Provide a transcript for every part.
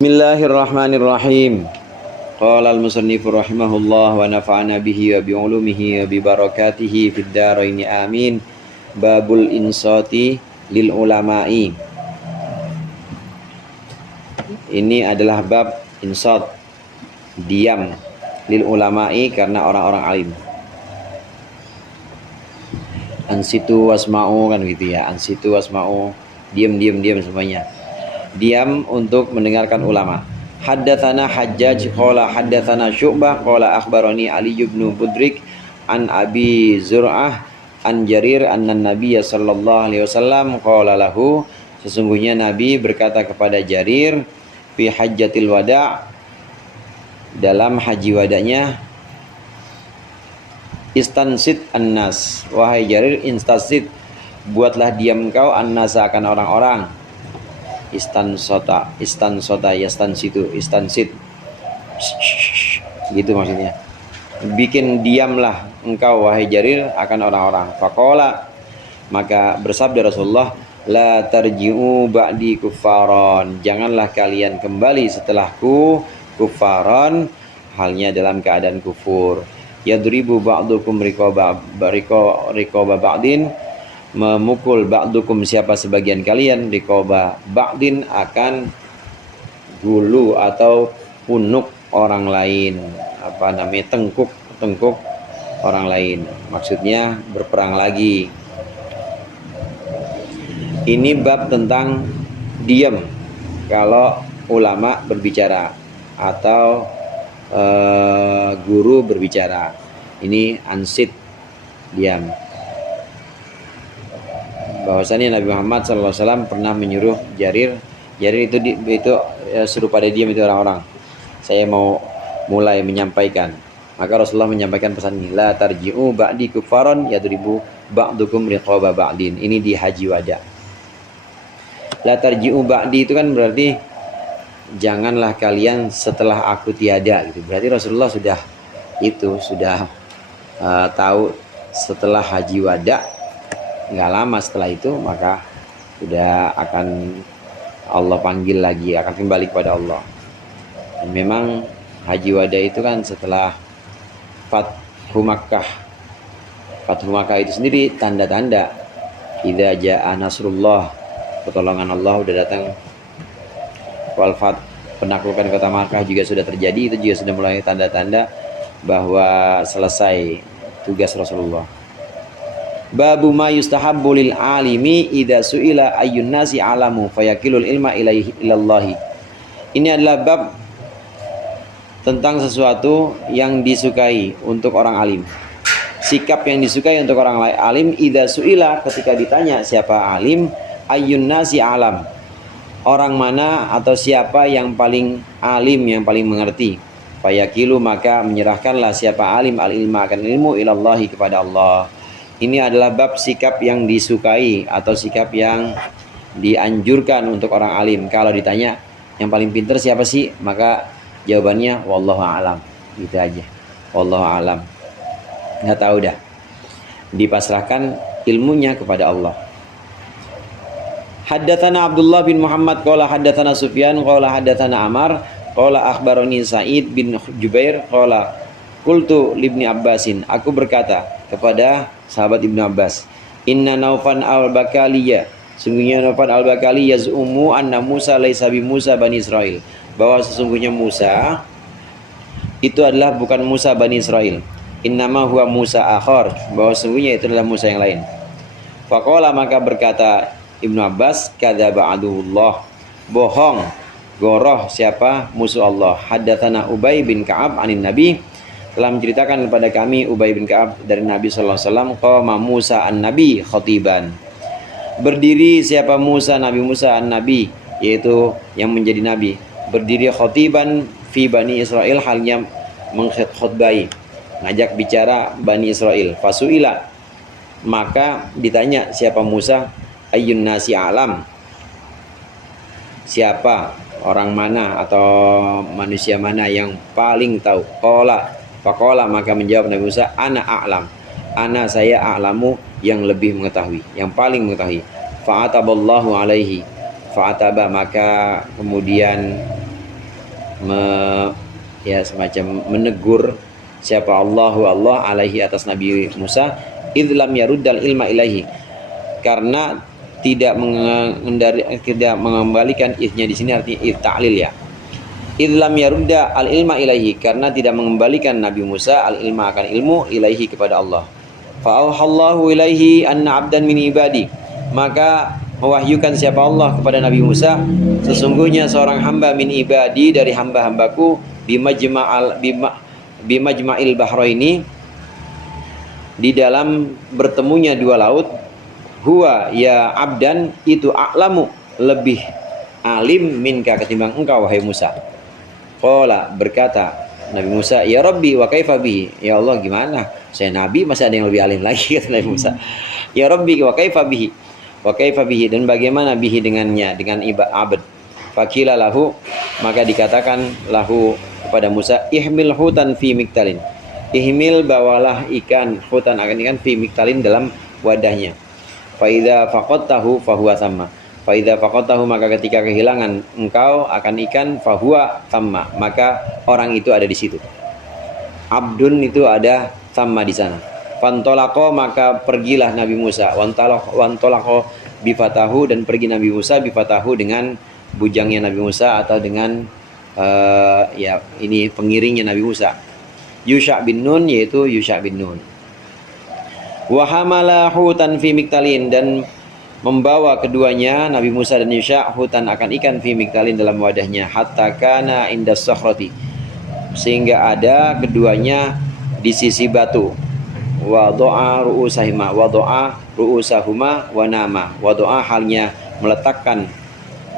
Bismillahirrahmanirrahim. Qala al-musannif rahimahullah wa nafa'ana bihi wa bi ulumihi wa bi barakatihi fid dharain amin. Babul insati lil ulama'i. Ini adalah bab insat, diam, lil ulama'i, karena orang-orang alim. Ansitu wasma'u, kan gitu ya. Ansitu wasma'u, diam semuanya. Diam untuk mendengarkan ulama. Haddatsana Hajjaj qala haddatsana Syu'bah qala akhbarani Ali bin Budrik an Abi Zur'ah an Jarir anna Nabiyya sallallahu alaihi wasallam qala lahu, sesungguhnya Nabi berkata kepada Jarir fi hajjatil wada', dalam haji wadanya, istansit annas, wahai Jarir, istansit, buatlah diam engkau, annas, akan orang-orang. Istansota yastansitu, istansit, gitu maksudnya. Bikin diamlah engkau, wahai Jarir, akan orang-orang. Faqala, maka bersabda Rasulullah, la tarji'u ba'di kuffaron, janganlah kalian kembali setelahku kuffaron, halnya dalam keadaan kufur. Yadribu ba'dukum riqaba ba'din, memukul ba'dukum, siapa sebagian kalian, riqaba ba'din, akan gulu atau punuk orang lain, tengkuk orang lain, maksudnya berperang lagi. Ini bab tentang diam kalau ulama berbicara atau guru berbicara. Ini ansit, diam. Bahwasanya Nabi Muhammad SAW pernah menyuruh Jarir itu suruh pada diam itu orang-orang. Saya mau mulai menyampaikan, maka Rasulullah menyampaikan pesan ini, la tarji'u ba'di kuffaron yadribu ba'dukum riqaba ba'din. Ini di haji wada. La tarji'u ba'di itu kan berarti janganlah kalian setelah aku tiada, gitu. Berarti Rasulullah sudah tahu setelah haji wada, nggak lama setelah itu, maka sudah akan Allah panggil lagi, akan kembali kepada Allah. Dan memang haji wada itu kan setelah Fathu Makkah. Fathu Makkah itu sendiri tanda-tanda idza jaa nasrullah, pertolongan Allah sudah datang. Wal fath, penaklukan kota Makkah juga sudah terjadi. Itu juga sudah mulai tanda-tanda bahwa selesai tugas Rasulullah. Babu ma yustahabbu lil alimi idza su'ila ayyun nasi alamu fayakilul ilma ilaihi ilallahi. Ini adalah bab tentang sesuatu yang disukai untuk orang alim. Sikap yang disukai untuk orang alim, idza su'ila, ketika ditanya siapa alim, ayyun nasi alam, orang mana atau siapa yang paling alim, yang paling mengerti. Fayakilu, maka menyerahkanlah siapa alim al ilma, akan ilmu, ilallahi, kepada Allah. Ini adalah bab sikap yang disukai atau sikap yang dianjurkan untuk orang alim. Kalau ditanya yang paling pintar siapa sih, maka jawabannya wallahu a'lam, gitu aja. Wallahu a'lam, nggak tahu dah, dipasrahkan ilmunya kepada Allah. Haddatsana Abdullah bin Muhammad qala haddatsana Sufyan qala haddatsana Amar qala akhbarani Sa'id bin Jubair qala qultu libni Abbasin, aku berkata kepada sahabat Ibnu Abbas, inna Naufan al-Bakaliyah, sungguhnya Naufan al-Bakali yaz'umu anna Musa laisa bi Musa Bani Israel, bahwa sesungguhnya Musa itu adalah bukan Musa Bani Israel. Innama huwa Musa akhar, bahwa sesungguhnya itu adalah Musa yang lain. Faqala, maka berkata Ibnu Abbas, kadzaba aduwwullah, bohong, goroh siapa, musuh Allah. Haddatsana Ubay bin Ka'ab anin Nabi, telah menceritakan kepada kami Ubay bin Ka'ab dari Nabi sallallahu alaihi wasallam, qama Musa an-Nabi khatiban, berdiri siapa Musa, Nabi Musa an-Nabi, yaitu yang menjadi nabi, berdiri khatiban fi Bani Israel, halnya mengkhutbai, ngajak bicara Bani Israel. Fasuila, maka ditanya siapa Musa, ayyun nasi alam, siapa, orang mana atau manusia mana yang paling tahu. Faqala, maka menjawab Nabi Musa, ana a'lam, ana, saya, a'lamu, yang lebih mengetahui, yang paling mengetahui. Fa'ataballahu alaihi, fa'ataba, maka kemudian ya semacam menegur siapa Allah alaihi atas Nabi Musa, idlam yaruddal ilma ilaihi, karena tidak mengembalikan idnya di sini artinya id ta'lil ya. Idlam yarudda al ilma ilaihi, karena tidak mengembalikan Nabi Musa al ilma akan ilmu ilaihi kepada Allah. Fa auhallahu ilaihi anna abdan min ibadi, maka mewahyukan siapa Allah kepada Nabi Musa, sesungguhnya seorang hamba min ibadi dari hamba-hambaku, bimajma'il bahraini, di dalam bertemunya dua laut, huwa ya abdan, itu a'lamu, lebih alim, minka ketimbang engkau wahai Musa. Qala, berkata Nabi Musa, ya Rabbi wa kaifa bihi, ya Allah gimana, saya nabi masih ada yang lebih alim lagi, kata Nabi Musa. Ya Rabbi wa kaifa bihi, wa kaifa bihi, dan bagaimana bihi dengannya, dengan abad. Fakila lahu, maka dikatakan lahu kepada Musa, ihmil hutan fi miktalin, ihmil bawalah ikan, hutan akan ikan, fi miktalin dalam wadahnya. Faidha faqadtahu fahuwa thamma, faidha faqadtahu, maka ketika kehilangan engkau akan ikan, fahuwa thamma, maka orang itu ada di situ. Abdun itu ada, thamma di sana. Fantolako, maka pergilah Nabi Musa, wantolako bifatahu, dan pergi Nabi Musa bifatahu dengan bujangnya Nabi Musa, atau dengan ya ini pengiringnya Nabi Musa, Yusha bin Nun, yaitu Yusha bin Nun. Wa hamala hutan fi miktalin, dan membawa keduanya Nabi Musa dan Yusha hutan akan ikan, fi miktalin dalam wadahnya, hatta kana indas sakhrati, sehingga ada keduanya di sisi batu. Wa doa ru'usahuma, wa doa ru'usahuma wa nama, wa doa halnya meletakkan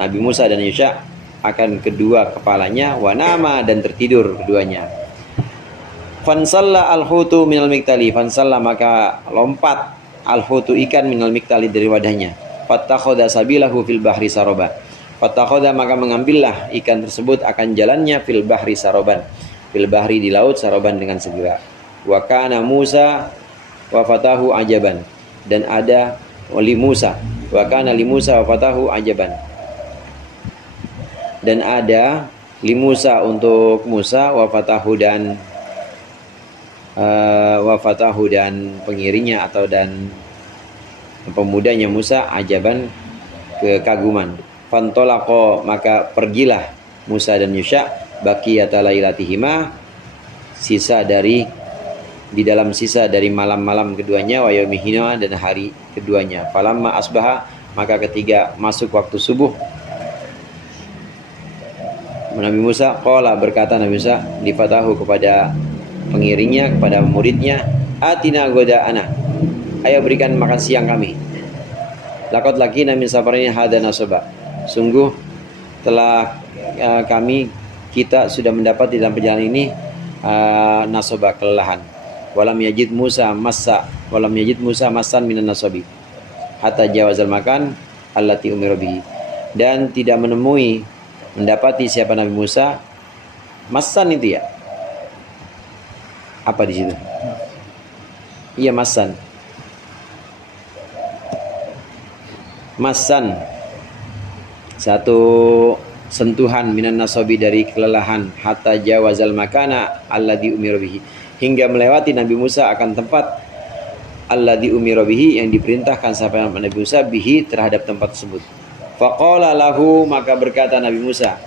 Nabi Musa dan Yusha akan kedua kepalanya, wa nama, dan tertidur keduanya. Fansalla al-hutu minal miktali, fansalla, maka lompat al-hutu ikan minal miktali dari wadahnya. Fattakhoda sabilahu fil bahri saroba, fattakhoda, maka mengambillah ikan tersebut akan jalannya, fil bahri saroban, fil bahri di laut, saroban dengan segera. Wa kana Musa wa fatahu ajaban, dan ada li Musa, wa kana li Musa wa fatahu ajaban, dan ada li Musa untuk Musa, wa fatahu, dan wafatahu, dan pengiringnya atau dan pemudanya Musa, ajaban, kekaguman. Fantolako, maka pergilah Musa dan Yusha, baqiyata lailatihima, sisa dari di dalam sisa dari malam-malam keduanya, wa yaumihima, dan hari keduanya. Falamma asbaha, maka ketika masuk waktu subuh, Nabi Musa, qala, berkata Nabi Musa li fatahu, kepada pengiringnya, kepada muridnya, atina goda'ana, ayo berikan makan siang kami. Laqad laqina min safarina hadza nasaba, sungguh telah kita sudah mendapat di dalam perjalanan ini nasaba, kelelahan. Walam yajid Musa massan minan nasabi hatta jawazal makan allati umira bihi, dan tidak mendapati siapa Nabi Musa massan itu ya, apa di situ? Iya, masan. Masan, satu sentuhan, minan nasabi, dari kelelahan, hatta jawazal makana alladzi umira bihi, hingga melewati Nabi Musa akan tempat alladzi umira bihi, yang diperintahkan sampai Nabi Musa bihi, terhadap tempat tersebut. Faqala lahu, maka berkata Nabi Musa,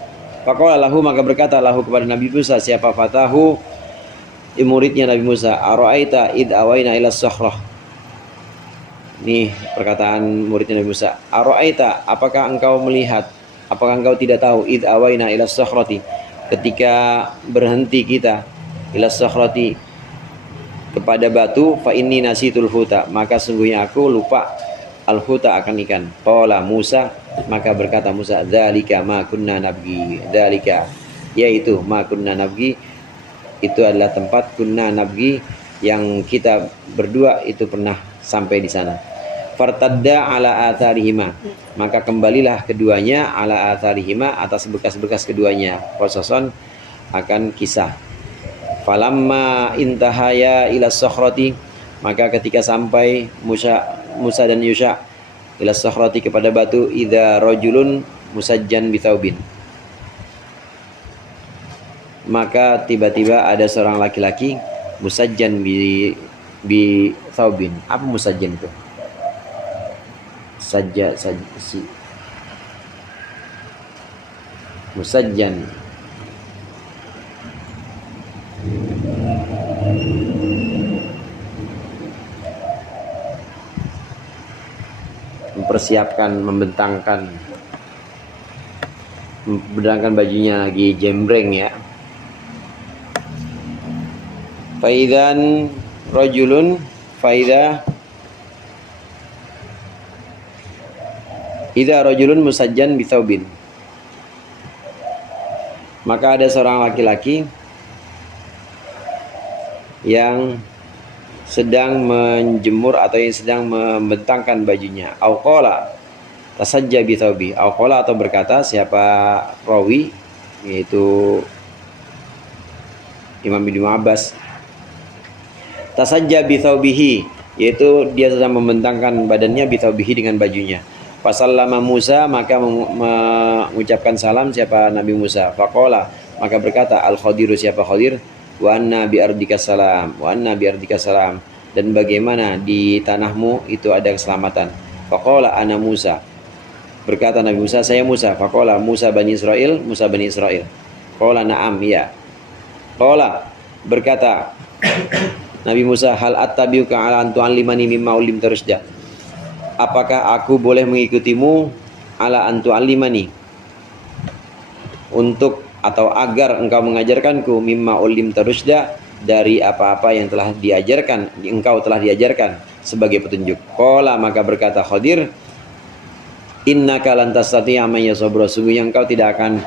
faqala lahu, maka berkata lahu kepada Nabi Musa, siapa fatahu, muridnya Nabi Musa, ara'aita id awaina ila sakhrah. Ini perkataan muridnya Nabi Musa, ara'aita, apakah engkau melihat, apakah engkau tidak tahu, id awaina ila sakhrati, ketika berhenti kita, ila sakhrati, kepada batu, fa inni nasitul huta, maka sungguhnya aku lupa al huta, akan ikan. Qala Musa, maka berkata Musa, dzalika ma kunna nabgi, dzalika, yaitu ma kunna nabgi, itu adalah tempat kunna nabgi, yang kita berdua itu pernah sampai di sana. Fartadda ala atharihima, maka kembalilah keduanya, ala atharihima, atas bekas-bekas keduanya, prososon akan kisah. Falamma intahaya ila sakhrati, maka ketika sampai Musa dan Yusha ila sakhrati, kepada batu, idza rajulun musajjan bithaubin, maka tiba-tiba ada seorang laki-laki musajjan bi thawbin. Apa musajjan itu? Musajjan mempersiapkan, membentangkan bajunya, lagi jembreng ya. Faidan rajulun idza rajulun musajjan bi thawbin. Maka ada seorang laki-laki yang sedang menjemur atau yang sedang membentangkan bajunya. Au qala tasajja bi thawbi. Au qala atau berkata siapa rawi, yaitu Imam Ibnu Abbas, tasajja bi thawbihi, yaitu dia sedang membentangkan badannya bi thawbihi dengan bajunya. Fasallama Musa, maka mengucapkan salam siapa Nabi Musa. Faqala, maka berkata Al-Khadiru, siapa Khadir, wa anna bi ardika salam, wa anna bi ardika salam, dan bagaimana di tanahmu itu ada keselamatan. Faqala ana Musa, berkata Nabi Musa, saya Musa. Faqala Musa Bani Israel, Musa Bani Israel. Qala na'am, ya. Qala, berkata Nabi Musa, hal attabiuka ala an tu'allimani mimma ulimta rusyda. Apakah aku boleh mengikutimu ala an tu'allimani, untuk atau agar engkau mengajarkanku mimma ulimta rusyda, dari apa-apa yang telah diajarkan, engkau telah diajarkan sebagai petunjuk. Qala, maka berkata Khadir, innaka lan tastati'a ma'iya sabra, sungguhnya engkau tidak akan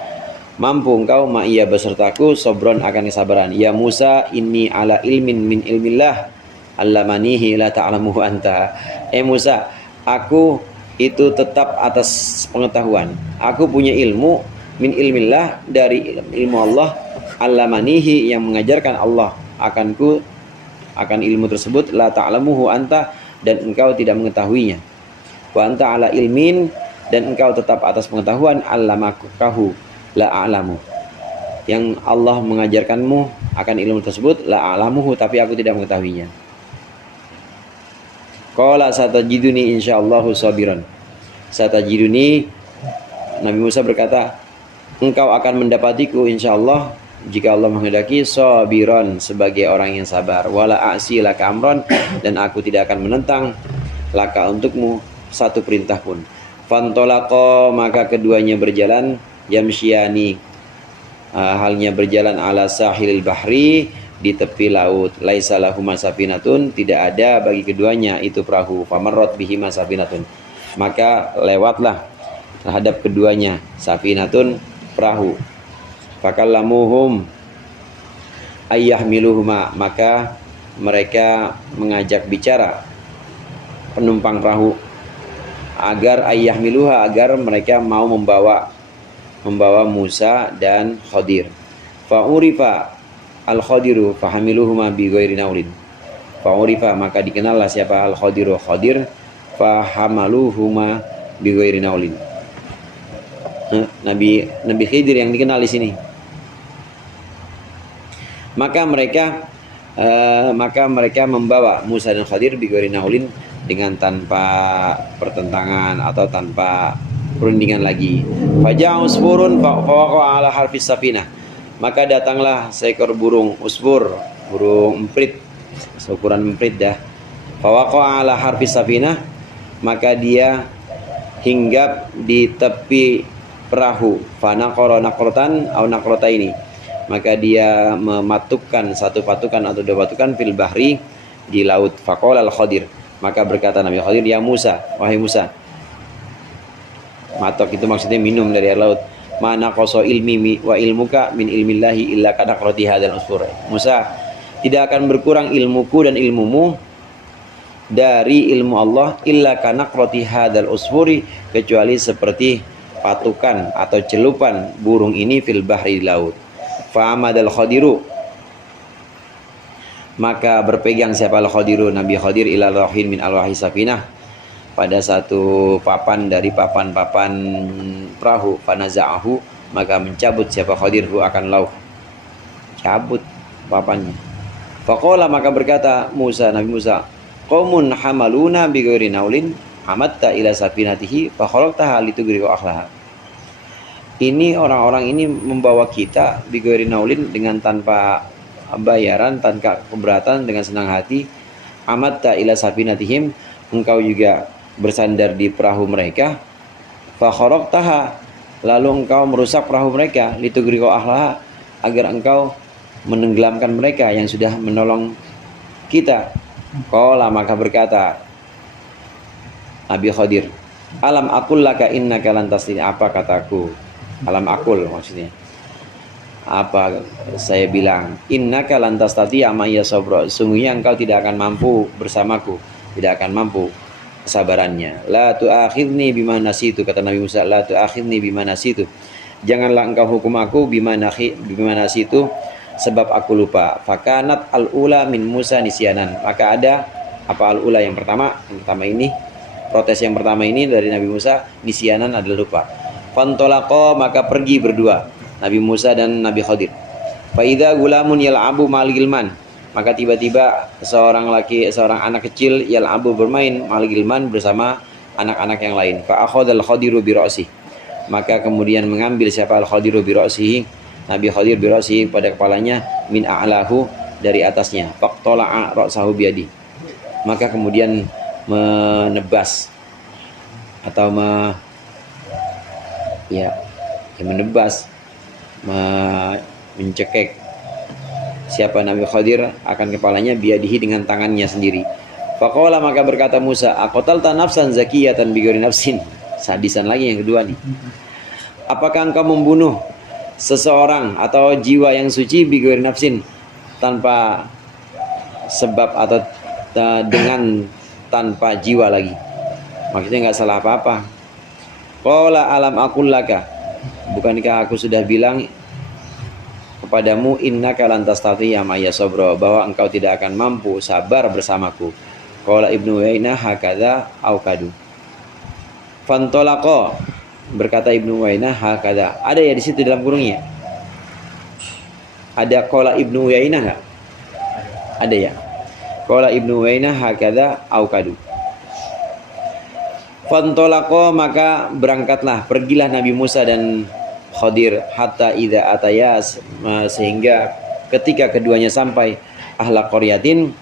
mampu engkau ma'iya besertaku sobron akan kesabaran. Ya Musa, inni ala ilmin min ilmillah allamanihi la ta'lamuhu anta. Musa, aku itu tetap atas pengetahuan. Aku punya ilmu min ilmillah, dari ilmu Allah, allamanihi, yang mengajarkan Allah akanku, akan ilmu tersebut, la ta'lamuhu anta, dan engkau tidak mengetahuinya. Wa anta ala ilmin, dan engkau tetap atas pengetahuan, allamakukahu la a'lamu, yang Allah mengajarkanmu akan ilmu tersebut, la a'lamuhu, tapi aku tidak mengetahuinya. Qala satajiduni insyaallahu sabiran. Satajiduni, Nabi Musa berkata, engkau akan mendapatiku insyaallah, jika Allah menghendaki, sabiran, sebagai orang yang sabar. Wala a'si laka amron, dan aku tidak akan menentang laka, untukmu, satu perintah pun. Fantolaqa, maka keduanya berjalan, yamsyani, halnya berjalan, ala sahilil bahri, di tepi laut. Laisa lahuma safinatun, tidak ada bagi keduanya itu perahu. Famarrat bihima safinatun, maka lewatlah terhadap keduanya safinatun, perahu. Fakallamuhum ayyahmiluhuma, maka mereka mengajak bicara penumpang perahu agar ayyahmiluha, agar mereka mau membawa Musa dan Khadir. Fa'urifa al-Khadiru fahamiluhuma bi ghairi naulin. Fa'urifa, maka dikenallah siapa al-Khadiru, Khadir, fahamaluhuma bi ghairi naulin. Nabi Khidir yang dikenal di sini. Maka mereka membawa Musa dan Khadir bi ghairi naulin, dengan tanpa pertentangan atau tanpa perundingan lagi. Faja'a usfurun fawaqa'a ala harfis safinah, maka datanglah seekor burung usfur, burung emprit, seukuran emprit dah. Fawaqa'a ala harfis safinah, maka dia hinggap di tepi perahu. Fanaqara naqratan au naqrataini, maka dia mematukkan satu patukan atau dua patukan, fil bahri, di laut. Faqala al-Khadir, maka berkata Nabi Khadir, ya Musa, wahai Musa. Matok itu maksudnya minum dari air laut. Mana qaso ilmi wa ilmuka min ilmillahi illa kanaqrati hadzal usfur. Musa, tidak akan berkurang ilmuku dan ilmumu dari ilmu Allah, illa kanaqrati hadzal usfuri, kecuali seperti patukan atau celupan burung ini, fil bahri, di laut. Fa'amadal Khadiru, maka berpegang siapa al-Khadiru, Nabi Khadir, ila rahin min alwahi safinah, pada satu papan dari papan-papan perahu. Fanaza'ahu, maka mencabut siapa Khadir akan lauh. cabut papannya. Faqala, maka berkata Nabi Musa, qaumun hamaluna bi ghairi naulin amatta ila safinatihi fa khalaqtaha litugriqa ahlaha. Ini orang-orang ini membawa kita bi ghairi naulin, dengan tanpa bayaran, tanpa keberatan, dengan senang hati. Amatta ila safinatihim, engkau juga bersandar di perahu mereka. Fa khalaqtaha, lalu engkau merusak perahu mereka, litugriqa ahlaha, agar engkau menenggelamkan mereka yang sudah menolong kita. Qala, maka berkata Nabi Khadir, alam aqul laka innaka lan tastin. Apa kataku? Alam aqul maksudnya, apa saya bilang? Innaka lan tastati'a ma'iya sabra, sungguhnya engkau tidak akan mampu bersamaku, tidak akan mampu kesabarannya. La tu'akhidni bima nasitu, kata Nabi Musa, la tu'akhidni bima nasitu, janganlah engkau hukum aku bima nasitu, sebab aku lupa. Fakanat al-ula min Musa nisyanan, maka ada apa al-ula yang pertama ini, protes yang pertama ini dari Nabi Musa, nisyanan adalah lupa. Fantolaqo, maka pergi berdua Nabi Musa dan Nabi Khadir. Fa idza gulamun yal'abu ma'al gilman, maka tiba-tiba seorang anak kecil yal'abu, bermain, ma'al gilman, bersama anak-anak yang lain. Fa akhadhal Khadiru bi ra'sihi, maka kemudian mengambil siapa al-Khadiru bi ra'sihi, Nabi Khadir bi ra'sihi, pada kepalanya, min a'lahu, dari atasnya. Faqtala'a ra'sahu biyadi, maka kemudian menebas atau menebas, mencekek siapa Nabi Khadir akan kepalanya, biyadihi, dengan tangannya sendiri. Faqala, maka berkata Musa, aqatalta nafsan zakiyatan bighairi nafsin. Sadisan lagi yang kedua nih. Apakah engkau membunuh seseorang atau jiwa yang suci bighairi nafsin, tanpa sebab atau dengan tanpa jiwa lagi, maksudnya nggak salah apa-apa. Qala alam aqul laka, bukankah aku sudah bilang kepadamu, innaka lan tastati'a ma'iya sabra, bahwa engkau tidak akan mampu sabar bersamaku. Qala Ibnu Uyainah hakadza aukadu. Fantolaqa, berkata Ibnu Uyainah hakadza. Ada ya di situ dalam kurungnya? Ada qala Ibnu Uyainah enggak? Ada ya. Qala Ibnu Uyainah hakadza aukadu. Fantolaqa, maka berangkatlah, pergilah Nabi Musa dan Khadir, hatta idza ataya, sehingga ketika keduanya sampai, ahla qaryatin,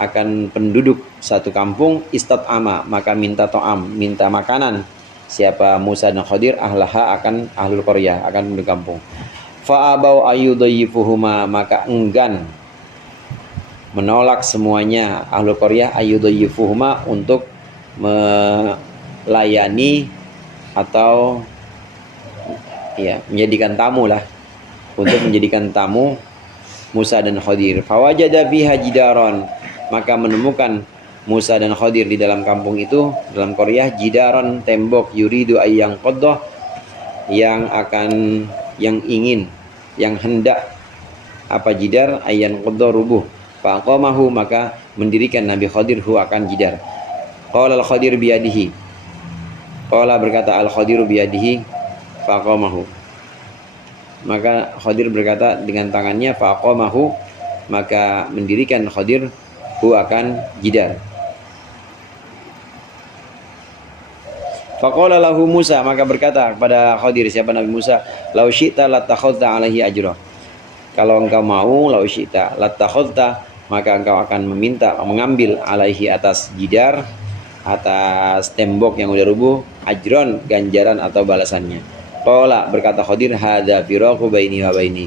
akan penduduk satu kampung, istat'ama, maka minta to'am, minta makanan siapa Musa dan Khadir, ahlaha, akan ahlul qaryah, akan penduduk kampung. Fa'abau ayyudayyifuhuma, maka enggan, menolak semuanya ahlul qaryah, ayyudayyifuhuma, untuk melayani atau menjadikan tamu lah, untuk menjadikan tamu Musa dan Khadir. Fawajada fiha jidaron, maka menemukan Musa dan Khadir di dalam kampung itu, dalam qaryah, jidaron, tembok, yuridu ayyang qaddah, yang ingin, yang hendak, apa jidar, ayyan qaddah, rubuh. Faqamahu, maka mendirikan Nabi Khadir hu, akan jidar. Qala al-Khadir biyadihi, qala, berkata al-Khadiru biyadihi, faqamahu, maka Khadir berkata dengan tangannya, faqamahu, maka mendirikan Khadir hu, akan jidar. Faqala lahu Musa, maka berkata kepada Khadir siapa Nabi Musa, lau syi'ta latakhadta alaihi ajra, kalau engkau mau, lau syi'ta latakhadta, maka engkau akan mengambil alaihi, atas jidar, atas tembok yang udah rubuh, ajron, ganjaran atau balasannya. Qala, berkata Khadir, hadza firaqu baini wa baini,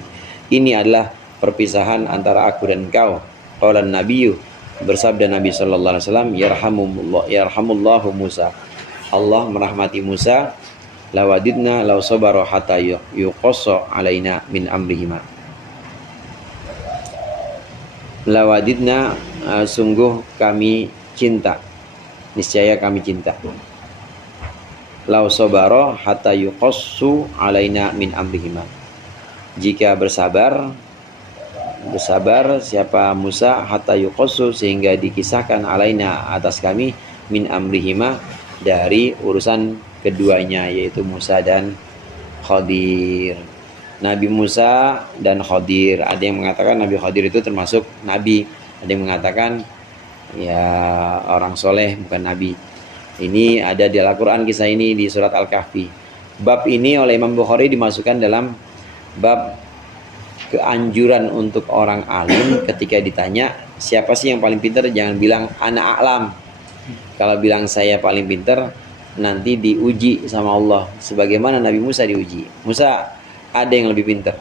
ini adalah perpisahan antara aku dan engkau. Qala nabiyyu, bersabda Nabi sallallahu alaihi wasallam, yarhamullahu Musa, Allah merahmati Musa, lawadidna law sabara hatta yuqassa alaina min amrihima. Lawadidna, sungguh kami cinta, niscaya kami cinta. Lau sabara hatta yuqassu alaina min amrihima, jika bersabar siapa Musa, hatta yuqassu, sehingga dikisahkan, alaina, atas kami, min amrihima, dari urusan keduanya, yaitu Musa dan Khadir. Nabi Musa dan Khadir. Ada yang mengatakan Nabi Khadir itu termasuk nabi, ada yang mengatakan ya orang soleh bukan nabi. Ini ada di Al-Quran, kisah ini di surat Al-Kahfi. Bab ini oleh Imam Bukhari dimasukkan dalam bab keanjuran untuk orang alim ketika ditanya siapa sih yang paling pintar, jangan bilang ana a'lam. Kalau bilang saya paling pintar, nanti diuji sama Allah sebagaimana Nabi Musa diuji. Musa, ada yang lebih pintar,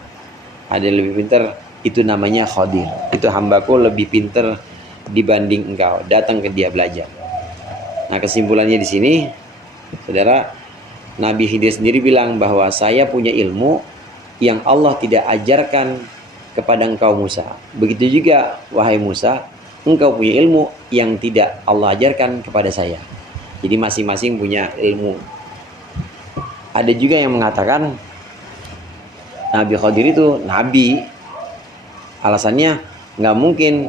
ada yang lebih pintar, itu namanya Khadir. Itu hambaku lebih pintar dibanding engkau, datang ke dia belajar. Nah, kesimpulannya di sini, saudara, Nabi Khidir sendiri bilang bahwa saya punya ilmu yang Allah tidak ajarkan kepada engkau Musa. Begitu juga wahai Musa, engkau punya ilmu yang tidak Allah ajarkan kepada saya. Jadi masing-masing punya ilmu. Ada juga yang mengatakan Nabi Khidir itu nabi. Alasannya nggak mungkin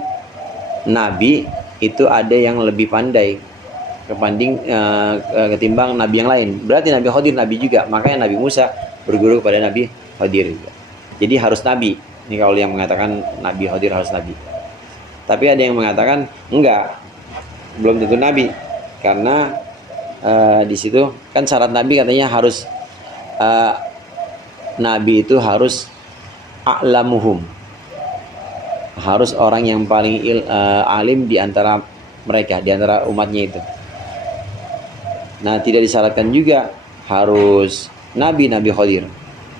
nabi itu ada yang lebih pandai ketimbang nabi yang lain. Berarti Nabi Khidir nabi juga. Makanya Nabi Musa berguru kepada Nabi Khidir juga. Jadi harus nabi. Ini kalau yang mengatakan Nabi Khidir harus nabi. Tapi ada yang mengatakan enggak, belum tentu nabi. Karena di situ kan syarat nabi katanya harus nabi itu harus a'lamuhum. Harus orang yang paling alim di antara mereka, di antara umatnya itu. Nah, tidak disyaratkan juga harus Nabi Khidir.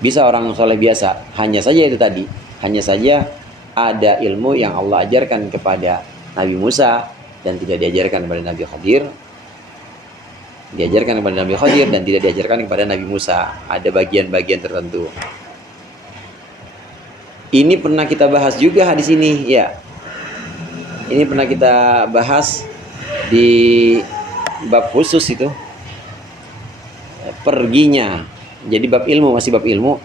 Bisa orang soleh biasa. Hanya saja itu tadi. Hanya saja ada ilmu yang Allah ajarkan kepada Nabi Musa dan tidak diajarkan kepada Nabi Khidir. Diajarkan kepada Nabi Khidir dan tidak diajarkan kepada Nabi Musa. Ada bagian-bagian tertentu. Ini pernah kita bahas juga di sini, ya. Ini pernah kita bahas di bab khusus itu. Perginya, jadi bab ilmu, masih bab ilmu,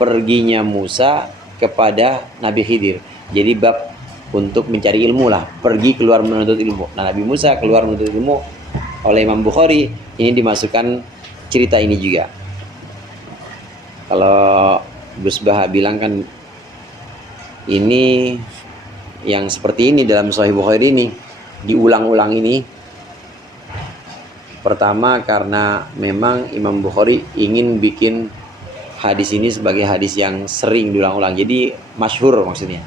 perginya Musa kepada Nabi Khidir. Jadi bab untuk mencari ilmu lah, pergi keluar menuntut ilmu. Nah, Nabi Musa keluar menuntut ilmu oleh Imam Bukhari, ini dimasukkan cerita ini juga. Kalau Gus Baha bilang kan ini yang seperti ini dalam Sahih Bukhari ini diulang-ulang ini. Pertama karena memang Imam Bukhari ingin bikin hadis ini sebagai hadis yang sering diulang-ulang. Jadi masyhur maksudnya.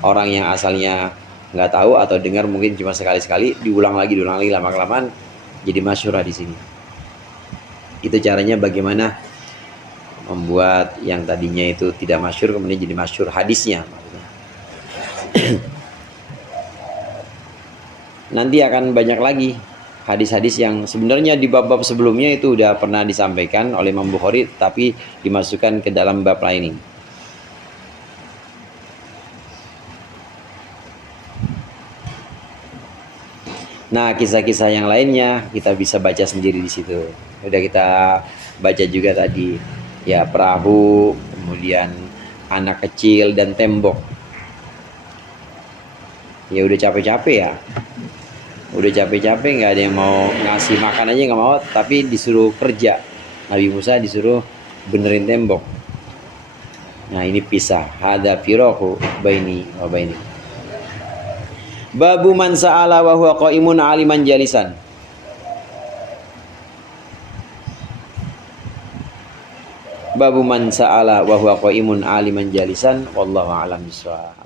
Orang yang asalnya nggak tahu atau dengar mungkin cuma sekali-sekali, diulang lagi lama-kelamaan jadi masyhur hadis ini. Itu caranya bagaimana membuat yang tadinya itu tidak masyhur kemudian jadi masyhur hadisnya. Nanti akan banyak lagi hadis-hadis yang sebenarnya di bab-bab sebelumnya itu udah pernah disampaikan oleh Imam Bukhari, tapi dimasukkan ke dalam bab lain ini. Nah, kisah-kisah yang lainnya kita bisa baca sendiri di situ. Udah kita baca juga tadi, ya, perahu, kemudian anak kecil dan tembok. Ya udah capek-capek ya. Udah capek-capek nggak ada yang mau ngasih makan aja nggak mau, tapi disuruh kerja. Nabi Musa disuruh benerin tembok. Nah, ini pisah. Hada firaku baini wa baini. Babu man sa'ala wa huwa qa'imun 'aliman jalisan. Babu man sa'ala wa huwa qa'imun 'aliman jalisan, wallahu a'lam bishawab.